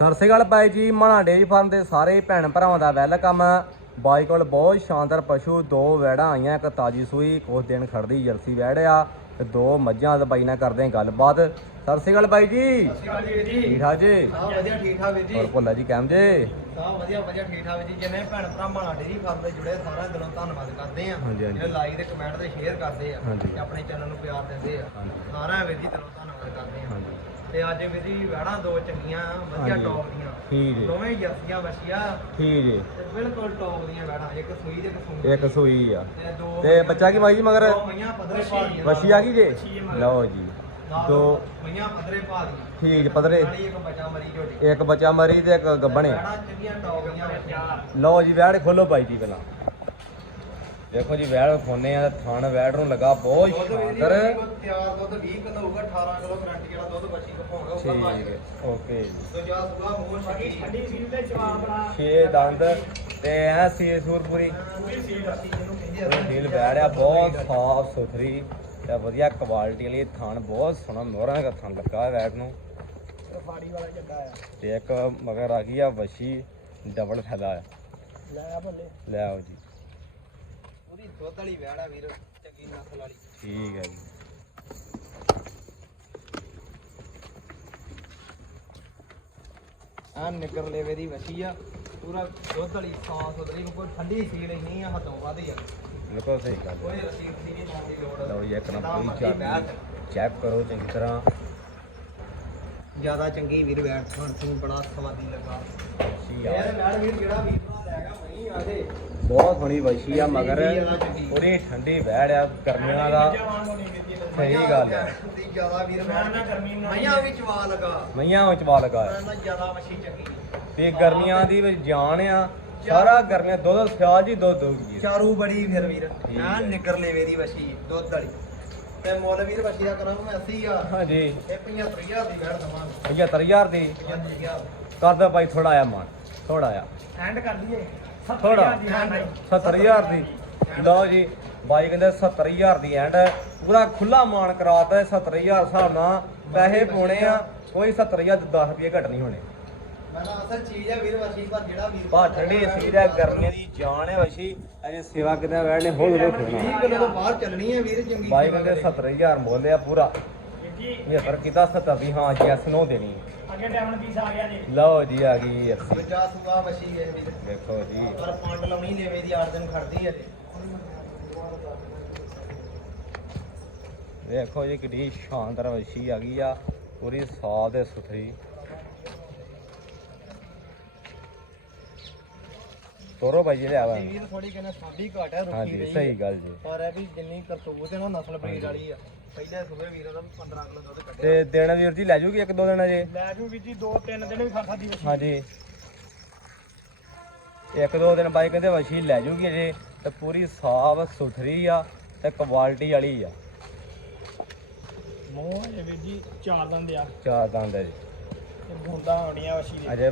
ਸਤਿ ਸ਼੍ਰੀ ਅਕਾਲ ਬਾਈ ਜੀ ਮਣਾ dairy farm ਦੇ ਸਾਰੇ ਭੈਣ ਭਰਾਵਾਂ ਦਾ ਵੈਲਕਮ। ਬਾਈ ਕੋਲ ਬਹੁਤ ਸ਼ਾਨਦਾਰ ਪਸ਼ੂ ਦੋ ਵੈੜਾਂ ਆਈਆਂ ਇੱਕ ਤਾਜੀ ਸੂਈ ਕੁਝ ਦਿਨ ਖੜਦੀ ਜਰਸੀ ਵੈੜ ਆ ਤੇ ਦੋ ਮੱਝਾਂ ਦਾ ਬਾਈ ਨਾਲ ਕਰਦੇ ਹਾਂ ਗੱਲਬਾਤ। ਸਤਿ ਸ਼੍ਰੀ ਅਕਾਲ ਬਾਈ ਜੀ। ਠੀਕ ਠਾਕ ਜੀ? ਸਭ ਵਧੀਆ ਠੀਕ ਠਾਕ ਵੀਰ ਜੀ। ਹੋਰ ਭੁੱਲਾ ਜੀ ਕਹਿਮ ਜੇ? ਸਭ ਵਧੀਆ ਵਧੀਆ ਠੀਕ ਠਾਕ ਵੀਰ ਜੀ। ਜਿੰਨੇ ਭੈਣ ਭਰਾਵਾਂ ਨਾਲ ਡੇਰੀ ਫਾਰਮ ਦੇ ਜੁੜੇ ਸਾਰਿਆਂ ਦਿਲੋਂ ਧੰਨਵਾਦ ਕਰਦੇ ਆ ਹਾਂਜੀ, ਹਾਂਜੀ। ਜਿਹੜੇ ਲਾਈਕ ਤੇ ਕਮੈਂਟ ਤੇ ਸ਼ੇਅਰ ਕਰਦੇ ਆ ਹਾਂਜੀ। ਤੇ ਆਪਣੇ ਚੈਨਲ ਨੂੰ ਪਿਆਰ ਦਿੰਦੇ ਆ। ਹਾਂਜੀ। ਸਾਰਿਆਂ ਵੀਰ ਜੀ ਦਿਲੋਂ ਧੰਨਵਾਦ। ਤੇ ਅੱਜ ਜੀ ਵਹਿਣਾ ਦੋ ਚੰਗੀਆਂ ਵਧੀਆ ਹਾਂਜੀ। ਟੌਪ ਦੀਆਂ। ਠੀਕ ਜੀ। ਦੋਵੇਂ ਜਰਸੀਆਂ ਵਸੀਆਂ ਠੀਕ ਜੀ। ਤੇ ਬਿਲਕੁਲ ਟੌਪ ਦੀਆਂ ਵਹਿਣਾ ਇੱਕ ਸੂਈ ਤੇ ਇੱਕ ਸੂਈ। ਇੱਕ ਸੂਈ ਆ। ਤੇ ਦੋ ਤੇ ਬੱਚਾ ਕੀ ਮਾਈ ਜੀ ਮਗਰ? ਦੋ ਮਈਆਂ ਪਦਰੇ ਪਾ ਦੀਆਂ ਵਸ਼ੀ ਆ ਗਈ ਜੇ? ਲਓ ਜੀ। ਦੋ ਮਈਆਂ ਪਦਰੇ ਪਾ ਦੀਆਂ ਠੀਕ ਜੀ, ਪੱਧਰੇ। ਨਾਲੇ ਇੱਕ ਬੱਚਾ ਮਰੀ ਝੋਟੀ। ਇੱਕ ਬੱਚਾ ਮਰੀ ਤੇ ਇੱਕ ਗੱਬਣੇ। ਵਹਿਣਾ ਚੰਗੀਆਂ ਟੌਪ ਦੀਆਂ ਵਸੀਆਂ ਲਓ ਜੀ ਵੈੜ ਖੋਲੋ ਬਾਈ ਜੀ ਪਹਿਲਾਂ। ਦੇਖੋ ਜੀ ਵੈੜ ਖੋਨੇ ਆ ਥਣ ਵੈੜ ਨੂੰ ਲੱਗਾ ਬਹੁਤ ਜੀ ਸ਼ਾਨਦਾਰ। ਤਿਆਰ ਦੁੱਧ 20 ਕਿਲੋ ਹੋਊਗਾ 18 ਕਿਲੋ ਗਰੰਟੀ ਵਾਲਾ ਦੁੱਧ ਬੱਚੀ ਕੋ ਹੋਊਗਾ ਠੀਕ ਹੈ ਓਕੇ ਜੀ। ਦੂਜਾ ਸੁਗਾ ਮੂੰਹ ਛੱਡੀ ਠੰਡੀ ਸੀਲ ਤੇ ਜਵਾਬ ਬੜਾ। ਛੇ ਦੰਦ ਤੇ ਐ ਸੀ ਸੂਰ ਪੂਰੀ। ਪੂਰੀ ਸੀਲ ਅਸੀਂ ਕਹਿੰਦੇ ਵੈੜ ਆ। ਬਹੁਤ ਸਾਫ਼ ਸੁਥਰੀ ਤੇ ਵਧੀਆ ਕੁਆਲਿਟੀ ਵਾਲੀ ਥਣ ਬਹੁਤ ਸੋਹਣਾ ਮੋਹਰਾਂ ਦਾ ਥਣ ਲੱਗਾ ਹੈ ਵੈੜ ਨੂੰ। ਫਾੜੀ ਵਾਲਾ ਜੱਡਾ ਆ ਤੇ ਇੱਕ ਮਗਰ ਆ ਗਈ ਆ ਵਸ਼ੀ ਡਬਲ ਫੈਲਾ ਆ। ਲੈ ਆ ਬੱਲੇ ਲੈ ਆਓ ਜੀ। ਪੂਰੀ ਦੁੱਧ ਵਾਲੀ ਵੈੜ ਆ ਵੀਰ ਚੰਗੀ ਨਸਲ ਵਾਲੀ। ਠੀਕ ਹੈ ਜੀ। ਆ ਨਿਕਰ ਲੈਵੇ ਦੀ ਵਸੀ ਆ ਪੂਰਾ ਦੁੱਧ ਵਾਲੀ ਸਾਫ਼ ਸੁਥਰੀ ਕੋਈ ਠੰਡੀ ਸੀਲ ਨਹੀਂ ਆ ਹੱਥੋਂ ਵੱਧ ਹੀ ਆ। ਬਿਲਕੁਲ ਸਹੀ ਗੱਲ ਕੋਈ ਰਸੀਦ ਸੀ ਨਹੀਂ ਪਾਉਣ ਦੀ ਲੋੜ। ਲਓ ਜੀ ਇੱਕ ਨੰਬਰ ਹੀ ਬਹਿ ਚੈੱਕ ਕਰੋ ਚੰਗੀ ਤਰ੍ਹਾਂ। ਜ਼ਿਆਦਾ ਚੰਗੀ ਵੀਰ ਵੈੜ ਖਾਣ ਨੂੰ ਬੜਾ ਸਵਾਦੀ ਲੱਗਾ। ਯਾਰ ਵੈੜ ਵੀਰ ਜਿਹੜਾ ਵੀਰ ਲੈ ਗਿਆ ਮਈ ਆ ਜੇ ਬਹੁਤ ਸੋਹਣੀ ਵਸ਼ੀ ਆ ਮਗਰ ਆ। ਪੂਰੀ ਠੰਡੀ ਵਹਿੜ ਆ ਗਰਮੀਆਂ ਦਾ। ਸਹੀ ਗੱਲ ਆ। ਦੀ ਜ਼ਿਆਦਾ ਵੀਰ ਮਈਆਂ ਵੀ ਚਵਾ ਲਗਾ। ਮਈਆਂ ਵਿੱਚ ਪਾ ਲਗਾ। ਜ਼ਿਆਦਾ ਚੰਗੀ ਤੇ ਗਰਮੀਆਂ ਦੀ ਵਿੱਚ ਜਾਨ ਆ ਸਾਰਾ ਗਰਮੀਆਂ ਦੁੱਧ ਸਿਆਲ ਜੀ ਦੁੱਧ ਹੋਊਗੀ। ਚਾਰੂ ਬੜੀ ਫਿਰ ਵੀਰ। ਆ ਹੈ। ਨਿਕਰ ਲੈਵੇ ਦੀ ਵਛੀ ਦੁੱਧ ਵਾਲੀ। ਤੇ ਮੁੱਲ ਵੀਰ ਵਛੀ ਦਾ ਕਰਾਂਗਾ ਮੈਂ 80000 ਹਾਂਜੀ। ਇਹ 75000 ਦੀ ਵੜ ਦਵਾਂਗਾ। 75000 ਦੀ। 75000 ਕਰਦਾ ਭਾਈ ਥੋੜਾ ਆ ਮਾਨ ਥੋੜਾ ਆ ਐਂਡ ਕਰ ਦਈਏ। ਥੋੜਾ 70000 70000 ਦੀ। ਲਓ ਜੀ ਬਾਈ ਕਹਿੰਦੇ 70000 ਦੀ ਐਂਡ ਪੂਰਾ ਖੁੱਲਾ ਮਾਨ ਕਰਾਤਾ 70000 ਹਿਸਾਬ ਨਾਲ। ਪੈਸੇ ਪਾਉਣੇ ਆ ਕੋਈ 70000 10 ਰੁਪਏ ਘੱਟ ਨਹੀਂ ਹੋਣੇ। ਮੈਂ ਨਾ ਅਸਲ ਚੀਜ਼ ਹੈ ਵੀਰ ਵਛੀ ਪਰ ਜਿਹੜਾ ਵੀਰ ਬਾ ਠੰਡੀ ਸੀ ਦਾ ਗਰਮੀਆਂ ਦੀ ਜਾਨ ਹੈ ਵਸ਼ੀ। ਅਜੇ ਸੇਵਾ ਕਿਦਾਂ ਵੈੜਨੇ ਹੋਰ ਹੋਰ 20 ਫਿਰਨਾ ਕਿਲੋ ਤੋਂ ਬਾਹਰ ਚੱਲਣੀ ਹੈ ਵੀਰ ਚੰਗੀ ਬਾਈ ਕਹਿੰਦੇ ਕਰੇ। 70000 ਮੁੱਲ ਆ ਪੂਰਾ। ਇਹ ਪਰ ਕੀਤਾ 70 ਵੀ ਹਾਂ ਯੈਸ ਨੋ ਦੇਣੀ। ਅੱਗੇ ਡਾਊਨ ਪੀਸ ਆ ਗਿਆ ਜੀ। ਲਓ ਜੀ ਆ ਗਈ 80 ਦੂਜਾ ਸੁਗਾ ਵਛੀ ਹੈ ਵੀਰ ਦੇਖੋ ਜੀ। ਪਰ ਪੰਡ ਲਾਉਣੀ ਲੈਵੇ ਦੀ 8 ਦਿਨ ਖੜਦੀ ਹੈ ਜੀ। ਦੇਖੋ ਜੀ ਕਿੰਨੀ ਸ਼ਾਨਦਾਰ ਵਸ਼ੀ ਆ ਗਈ ਆ। ਪੂਰੀ ਸਾਫ਼ ਤੇ ਸੁਥਰੀ। ਤੋਰੋ ਭਾਈ ਜੀ ਲਿਆ ਵਾ ਵੀਰ ਥੋੜੀ ਕਹਿੰਦਾ ਸਾਡੀ ਘਾਟ ਹੈ ਰੁਕੀ ਹਾਂਜੀ ਰਹੀ ਸਹੀ ਹੈ। ਗੱਲ ਜੀ। ਪਰ ਇਹ ਵੀ ਜਿੰਨੀ ਕਰਤੂਤ ਹੈ ਨਾ ਨਸਲ ਬਰੀਡ ਵਾਲੀ ਆ। ਪਹਿਲੇ ਸੂਬੇ ਵੀਰ ਦਾ ਵੀ 15 ਕਿਲੋ ਦੁੱਧ ਕੱਢਿਆ। ਤੇ ਦਿਨ ਵੀਰ ਜੀ ਲੈ ਜੂਗੀ ਇੱਕ ਦੋ ਦਿਨ ਅਜੇ? ਲੈ ਜੂ ਜੀ ਦੋ ਤਿੰਨ ਦਿਨ ਵੀ ਖਾ ਖਾਦੀ ਵਸੀ ਹਾਂਜੀ। ਇੱਕ ਦੋ ਦਿਨ ਬਾਈ ਕਹਿੰਦੇ ਵਸ਼ੀ ਲੈ ਜੂਗੀ ਅਜੇ ਤੇ ਪੂਰੀ ਸਾਫ਼ ਸੁਥਰੀ ਆ ਤੇ ਕੁਆਲਿਟੀ ਵਾਲੀ ਆ। ਮੋਹ ਵੀਰ ਜੀ ਚਾਰ ਦੰਦ ਆ। ਚਾਰ ਦੰਦ ਹੈ ਜੀ। ਤੇ ਬੂੰਦਾਂ ਆਉਣੀਆਂ ਵਸੀ ਦੇ। ਅਜੇ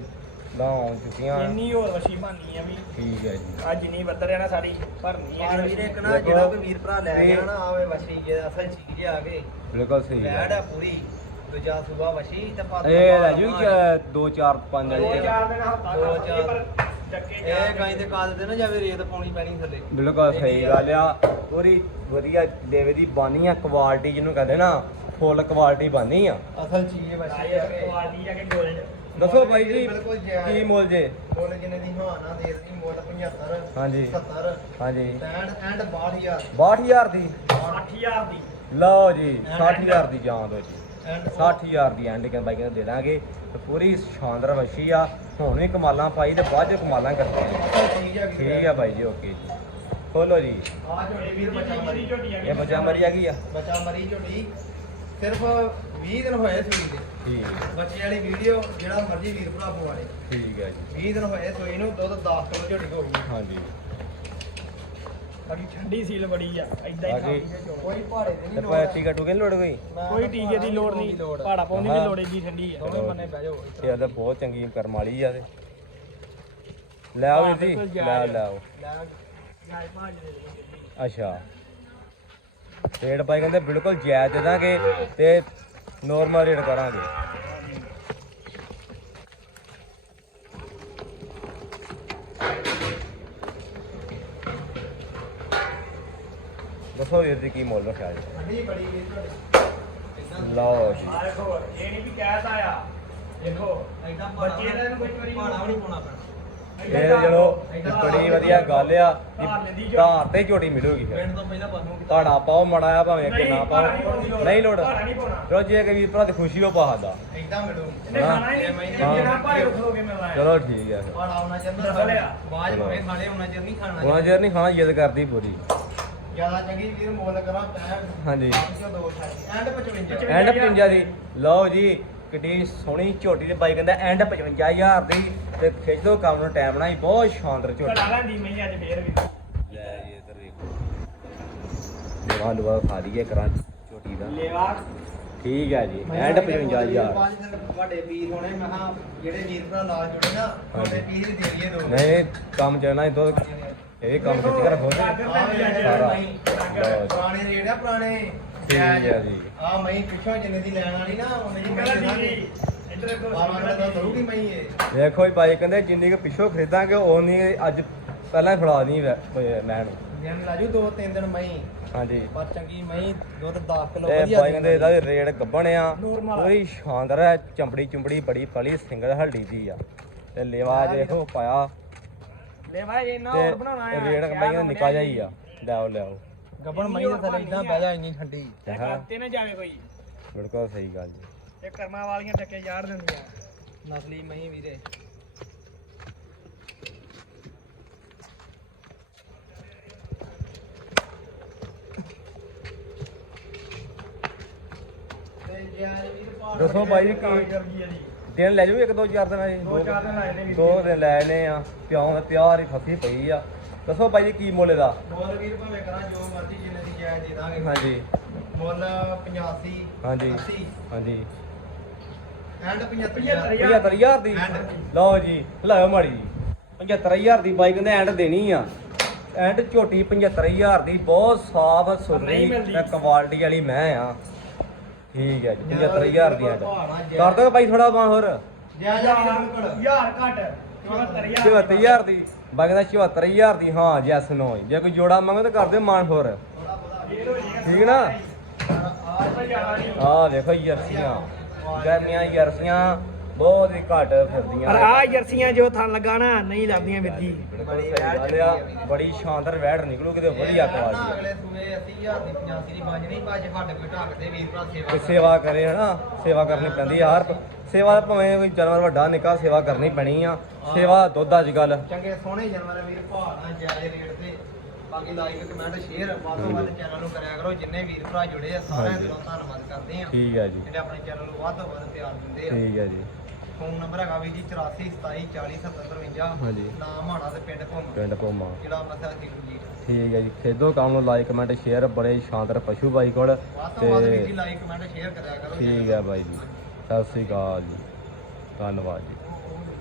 ਗਾਉਂ ਚੁੱਕੀਆਂ ਇੰਨੀ ਹੋਰ ਵਸੀ ਬਣਨੀ ਆ ਵੀ। ਠੀਕ ਹੈ ਜੀ। ਆ ਜਿੰਨੀ ਵੱਧਰ ਆ ਨਾ ਸਾਰੀ ਭਰਨੀ ਆ ਪਰ ਵੀਰ ਇੱਕ ਨਾ ਜਿਹੜਾ ਕੋਈ ਵੀਰ ਭਰਾ ਲੈ ਗਿਆ ਨਾ ਆਵੇ ਵਛੀ ਜੇ ਅਸਲ ਚੀਜ਼ ਆ ਗਏ ਬਿਲਕੁਲ ਸਹੀ ਵੈੜ ਆ ਹੈ। ਪੂਰੀ ਦੂਜਾ ਸੂਬਾ ਵਛੀ ਤੇ ਪਾ ਇਹ ਲੈ ਜੂ 2 4 5 ਦੋ ਚਾਰ ਦਿਨ ਹਫਤਾ ਦੋ ਖਾ ਚਾਰ। ਪਰ ਚੱਕੇ ਇਹ ਗਾਂ ਦੇ ਕਾਦ ਦੇ ਨਾ ਜਾਵੇ ਰੇਤ ਪਾਉਣੀ ਪੈਣੀ ਥੱਲੇ। ਬਿਲਕੁਲ ਸਹੀ ਗੱਲ ਆ। ਪੂਰੀ ਵਧੀਆ ਦੇਵੇ ਦੀ ਬਾਨੀ ਆ ਕੁਆਲਿਟੀ ਜਿਹਨੂੰ ਕਹਿੰਦੇ ਨਾ। ਫੁੱਲ ਕੁਆਲਿਟੀ ਬਾਨੀ ਆ। ਅਸਲ ਚੀਜ਼ ਆ ਗਏ ਕੁਆਲਿਟੀ ਆ ਕੇ ਗੋਲਡ ਦੱਸੋ ਬਾਈ ਜੀ ਬਿਲਕੁਲ ਜਾਇਜ਼। ਕੀ ਮੁੱਲ ਜੇ? ਮੁੱਲ ਜਿੰਨੇ ਦੀ ਹਾਂ ਨਾ ਦੇ ਦੀ ਮੁੱਲ 75 ਹਾਂਜੀ। 70 ਹਾਂਜੀ। ਐਂਡ ਐਂਡ 62000 62000 ਦੀ? 8000 ਦੀ। ਲਓ ਜੀ 60000 ਦੀ ਜਾਨ ਦੋ ਜੀ। ਐਂਡ 60000 ਦੀ ਐਂਡ ਕੇ ਬਾਈ ਕਹਿੰਦੇ ਦੇ ਦਾਂਗੇ। ਤੇ ਪੂਰੀ ਸ਼ਾਨਦਾਰ ਵਸ਼ੀ ਆ। ਹੁਣ ਵੀ ਕਮਾਲਾਂ ਪਾਈ ਤੇ ਬਾਅਦ ਚ ਕਮਾਲਾਂ ਕਰਦੇ ਆ। ਚੀਜ਼ ਠੀਕ ਆ ਬਾਈ ਜੀ ਓਕੇ ਜੀ। ਖੋਲੋ ਜੀ। ਆ ਝੋਟੀ ਵੀਰ ਬੱਚਾ ਮਰੀ ਝੋਟੀ ਆ ਇਹ ਬੱਚਾ ਮਰੀ ਆ ਗਈ ਆ? ਬੱਚਾ ਮਰੀ ਝੋਟੀ। ਸਿਰਫ 20 ਦਿਨ ਹੋਏ ਸੂਈ ਦੇ। ਠੀਕ ਬੱਚੇ ਵਾਲੀ ਵੀਡੀਓ ਜਿਹੜਾ ਮਰਜ਼ੀ ਵੀਰ ਭਰਾ ਪਵਾਲੇ ਠੀਕ ਹੈ ਜੀ। 20 ਦਿਨ ਹੋਏ ਸੂਈ ਨੂੰ ਦੁੱਧ 10 ਕਿਲੋ ਝੋਟੀ ਹੋ ਗਈ। ਹਾਂਜੀ। ਬਾਕੀ ਠੰਡੀ ਸੀਲ ਬੜੀ ਆ ਐਦਾਂ ਹੀ ਆ ਝੋਟੀ। ਕੋਈ ਭਾੜੇ ਤੇ ਨਹੀਂ ਲੋੜ। ਪਾ ਟੀਕਾ ਟੂਕੇ ਨੀ ਲੋੜ ਕੋਈ? ਟੀਕੇ ਦੀ ਲੋੜ ਨਹੀਂ ਪਾੜਾ ਪਾਉਣ ਦੀ ਵੀ ਲੋੜ ਏਡੀ ਠੰਡੀ ਆ। ਦੋਵੇਂ ਬੰਨੇ ਬਹਿ ਜਾਓ। ਇਹ ਤਾਂ ਬਹੁਤ ਚੰਗੀ ਕਰਮ ਵਾਲੀ ਆ ਤੇ। ਲੈ ਆਓ ਜੀ। ਲੈ। ਲੈ ਆਓ। ਲੈ ਨਾਲੇ ਭਾਜ ਦੇ ਦੇ ਅੱਛਾ। ਰੇਟ ਪਾਈ ਕਹਿੰਦੇ ਬਿਲਕੁਲ ਜਾਇਜ਼ ਦੇ ਦਾਂਗੇ ਤੇ ਨੋਰਮਲ ਰੇਟ ਕਰਾਂਗੇ। ਦੱਸੋ ਵੀਰ ਜੀ ਕੀ ਮੋਲ ਰੱਖਿਆ ਜੀ? ਲਓ ਜੀ। ਇਹ ਨਹੀਂ ਵੀ ਕਹਿ ਆਇਆ। ਦੇਖੋ ਐਦਾਂ ਬੱਚੇ ਦਾ ਕੋਈ ਵਾਰੀ ਪਾਣਾ ਵੀ ਨਹੀਂ ਇਹ ਚਲੋ ਬੜੀ ਵਧੀਆ ਗੱਲ ਆ ਧਾਰ ਕਿ ਤੇ ਝੋਟੀ ਮਿਲੂਗੀ ਫਿਰ। ਪਿੰਡ ਤੋਂ ਪਹਿਲਾਂ ਪਾਓ ਮੜਾ ਆ ਭਾਵੇਂ ਅੱਗੇ ਨਾ ਪਾਓ। ਨਹੀਂ ਲੋੜ। ਚਲੋ ਜੇ ਕਿ ਵੀਰ ਭਰਾ ਦੀ ਖੁਸ਼ੀ ਹੋ ਪਾਹਦਾ ਇਦਾਂ ਮਿਲੂ। ਚਲੋ ਠੀਕ ਫਿਰ ਆਉਣਾ ਚਾਹੁੰਦਾ ਆ। ਬਾਜ ਭਾਵੇਂ ਆਉਣਾ ਚਾਹੁੰਦਾ ਨਹੀਂ ਖਾਣਾ ਉਹਨਾਂ ਚਿਰ ਨਹੀਂ ਖਾਣਾ ਜਿੱਦ ਕਰਦੀ ਪੂਰੀ। ਜ਼ਿਆਦਾ ਚੰਗੀ ਵੀਰ ਮੁੱਲ ਕਰਾਂ ਪੈ ਹਾਂਜੀ। ਚੋ ਦੋ ਐਂਡ 55 ਐਂਡ 55 ਦੀ। ਲਓ ਜੀ ਕਿੱਡੀ ਸੋਹਣੀ ਝੋਟੀ ਦੇ ਬਾਈ ਕਹਿੰਦਾ ਐਂਡ 55000 ਦੀ ਤੇ ਖਿੱਚ ਦੋ ਕੰਮ ਨੂੰ ਟਾਈਮ ਨਾਲ ਹੀ ਬਹੁਤ ਸ਼ਾਨਦਾਰ ਝੋਟੀ। ਕੜਾ ਲੈਂਦੀ ਮੈਂ ਅੱਜ ਫੇਰ ਵੀ। ਲੈ ਜੀ ਇਧਰ ਵੇਖੋ। ਦੇਵਾ ਲੁਆ ਖਾ ਲਈਏ ਕਰਾਂ ਝੋਟੀ ਦਾ। ਲੇਵਾ ਠੀਕ ਹੈ ਜੀ ਐਂਡ 55000 ਪੰਜ ਦਿਨ ਵੱਡੇ ਵੀਰ ਹੋਣੇ ਮੈਂ ਕਿਹਾ ਜਿਹੜੇ ਵੀਰ ਭਰਾ ਨਾਲ ਜੁੜੇ ਨਾ ਤੁਹਾਡੇ ਵੀਰ ਵੀ ਦੇ ਦਈਏ ਦੋ। ਨਹੀਂ ਕੰਮ ਚੱਲਣਾ ਇਹ ਤੋਂ ਇਹ ਕੰਮ ਖਿੱਚ ਕੇ ਰੱਖੋ ਸਾਰਾ। ਪੁਰਾਣੇ ਰੇਟ ਆ ਪੁਰਾਣੇ। ਠੀਕ ਹੈ ਜੀ। ਆ ਪਿੱਛੋਂ ਜਿੰਨੇ ਦੀ ਲੈਣ ਵਾਲੀ ਨਾ ਉਹਨੇ ਦੀ ਪਹਿਲਾਂ ਦੀ ਇੱਧਰ ਬਾਰਾਂ ਦਾ ਦੇਖੋ। ਜੀ ਬਾਈ ਕਹਿੰਦੇ ਜਿੰਨੀ ਕੁ ਪਿੱਛੋਂ ਖਰੀਦਾਂਗੇ ਉਨੀ ਅੱਜ ਪਹਿਲਾਂ ਹੀ ਫੜਾ ਨਹੀਂ ਮੈਂ ਨੂੰ। ਜਨ ਲਾਜੂ ਦੋ ਤਿੰਨ ਦਿਨ ਮਈ ਹਾਂਜੀ। ਪਰ ਚੰਗੀ ਮਈ ਦੁੱਧ 10 ਕਿਲੋ ਤੇ ਵਧੀਆ ਬਾਈ ਕਹਿੰਦੇ ਇਹਦਾ ਵੀ ਰੇਟ ਗੱਬਣ ਆ। ਪੂਰੀ ਸ਼ਾਨਦਾਰ ਹੈ ਚੰਬੜੀ ਚੁੰਬੜੀ ਬੜੀ ਫਲੀ ਸਿੰਗਲ ਹੱਡੀ ਦੀ ਆ। ਤੇ ਲੇਵਾ ਦੇਖੋ ਪਾਇਆ। ਲੇਵਾ ਇਹ ਨਾ ਤੇ ਹੋਰ ਬਣਾਉਣਾ ਆ। ਰੇਟ ਬਾਈ ਦਾ ਨਿਕਾ ਜਾਈ ਆ। ਲਿਆਓ ਲਿਆਓ ਗੱਬਣ ਮਈ ਦੇ ਥੱਲੇ ਇਦਾਂ ਬਹਿ ਜਾ ਇੰਨੀ ਠੰਡੀ। ਤੇ ਕਰਤੇ ਨਾ ਜਾਵੇ ਕੋਈ। ਬਿਲਕੁਲ ਸਹੀ ਗੱਲ ਜੀ। ਇਹ ਕਰਮਾਂ ਵਾਲੀਆਂ ਟੱਕੇ ਯਾਰ ਦਿੰਦੀਆਂ। ਨਸਲੀ ਮਈ ਵੀਰੇ। ਦੱਸੋ ਬਾਈ ਕੀ ਕਰਗੀ ਆ ਜੀ। ਦਿਨ ਲੈ ਜਾਓ ਇੱਕ ਦੋ ਚਾਰ ਦਿਨ ਜੀ ਦੋ ਚਾਰ ਦਿਨ ਨੇ ਦੋ ਦਿਨ ਲੈ ਨੇ ਆ ਪਿਆਉਂ ਦਾ ਤਿਆਰ ਹੀ ਫਸੀ ਪਈ ਆ। ਦੱਸੋ ਬਾਈ ਜੀ ਕੀ ਮੁੱਲ ਦਾ ਮੁੱਲ ਵੀਰ ਭਾਵੇਂ ਕਰਾਂ ਜੋ ਮਰਜ਼ੀ ਜਿੰਨੇ ਦੀ ਜਾਇਜ਼ ਦੇ ਦਾਂਗੇ। ਹਾਂਜੀ। ਮੁੱਲ 85 ਹਾਂਜੀ। 80 ਹਾਂਜੀ। ਐਂਡ 75 75000 ਦੀ। ਲਓ ਜੀ ਲਾਓ ਮਾੜੀ ਜੀ। 75000 ਦੀ ਬਾਈਕ ਨੇ ਐਂਡ ਦੇਣੀ ਆ। ਐਂਡ ਝੋਟੀ 75000 ਦੀ ਬਹੁਤ ਸਾਫ਼ ਸੁਥਰੀ। ਤੇ ਕੁਆਲਿਟੀ ਵਾਲੀ ਮੈਂ ਆ। ਠੀਕ ਹੈ ਜੀ 75000 ਦੀ ਐਂਡ। ਕਰ ਦੋ ਬਾਈ ਥੋੜਾ ਬਾਣ ਹੋਰ। ਜਾਇਜ਼ ਆ ਵੀਰ ਬਿਲਕੁਲ ਯਾਰ ਘਟ। 74000 74000 ਦੀ। ਬਾਈਕ ਦਾ 74000 ਦੀ ਹਾਂ ਜੈਸ ਨੋ ਜੇ। ਕੋਈ ਜੋੜਾ ਮੰਗੋ ਤਾਂ ਕਰ ਦਿਓ ਮਾਨ ਹੋਰ। ਠੀਕ ਨਾ? ਆ ਵੇਖੋ ਜਰਸੀਆਂ ਗਰਮੀਆਂ ਜਰਸੀਆਂ ਬਹੁਤ ਹੀ ਘੱਟ ਫਿਰਦੀਆਂ ਪਰ ਆ ਜਰਸੀਆਂ ਜੋ ਥਣ ਲਗਾ ਨਾ ਨਹੀਂ ਲੱਭਦੀਆਂ ਵੀਰ ਜੀ। ਬਿਲਕੁਲ ਸਹੀ ਗੱਲ ਆ। ਬੜੀ ਸ਼ਾਨਦਾਰ ਵੈੜ ਨਿਕਲੂ ਕਿਤੇ ਵਧੀਆ ਕੁਆਲਿਟੀ ਅਗਲੇ ਸੂਏ 80000 ਦੀ 85 ਦੀ ਬਾਜ ਨਹੀਂ ਬਾਜ ਸਾਡੇ ਕੋਈ ਢੱਕ ਦੇ ਵੀਰ ਭਰਾ ਸੇਵਾ ਕਰੇ ਹਨਾ? ਸੇਵਾ ਕਰਨੀ ਪੈਂਦੀ ਆ ਹਰ ਸੇਵਾ ਭਾਵੇਂ ਕੋਈ ਜਾਨਵਰ ਵੱਡਾ ਨਿੱਕਾ ਸੇਵਾ ਕਰਨੀ ਪੈਣੀ ਆ। ਸੇਵਾ ਦੁੱਧ ਅੱਜ ਕੱਲ ਚੰਗੇ ਸੋਹਣੇ ਜਾਨਵਰ ਵੀਰ ਭਾਣਾ ਜਾਇਜ਼ ਰੇਟ ਤੇ। ਬਾਕੀ ਲਾਈਕ ਕਮੈਂਟ ਸ਼ੇਅਰ ਵੱਧ ਵੱਧ ਚੈਨਲ ਨੂੰ ਕਰਿਆ ਕਰੋ ਜਿੰਨੇ ਵੀਰ ਭਰਾ ਜੁੜੇ ਆ ਸਾਰਿਆਂ। ਦਾ ਧੰਨਵਾਦ ਕਰਦੇ ਆ। ਠੀਕ ਹੈ ਜੀ। ਜਿਹੜੇ ਆਪਣੇ ਚੈਨਲ ਨੂੰ ਵੱਧ ਤੋਂ ਵੱਧ ਪਿਆਰ ਦਿੰਦੇ ਆ। ਠੀਕ ਹੈ ਜੀ। ਫੋਨ ਨੰਬਰ ਹੈਗਾ ਵੀ ਜੀ 84 27 40 77 52 ਹਾਂਜੀ। ਨਾਮ ਹਾਣਾ ਤੇ ਪਿੰਡ ਘੁੰਮ ਪਿੰਡ ਭੋਮਾ। ਜਿਹੜਾ ਮਸਾ ਜੀ ਠੀਕ ਹੈ ਜੀ ਖੇਡੋ ਕੰਮ ਨੂੰ ਲਾਈਕ ਕਮੈਂਟ ਸ਼ੇਅਰ ਬੜੇ ਸ਼ਾਨਦਾਰ ਪਸ਼ੂ ਬਾਈ ਕੋਲ। ਜੀ ਤੇ ਲਾਈਕ ਕਮੈਂਟ ਸ਼ੇਅਰ ਕਰਿਆ ਕਰੋ। ਠੀਕ ਹੈ ਬਾਈ ਜੀ। ਸਤਿ ਸ੍ਰੀ ਅਕਾਲ ਜੀ। ਧੰਨਵਾਦ ਜੀ।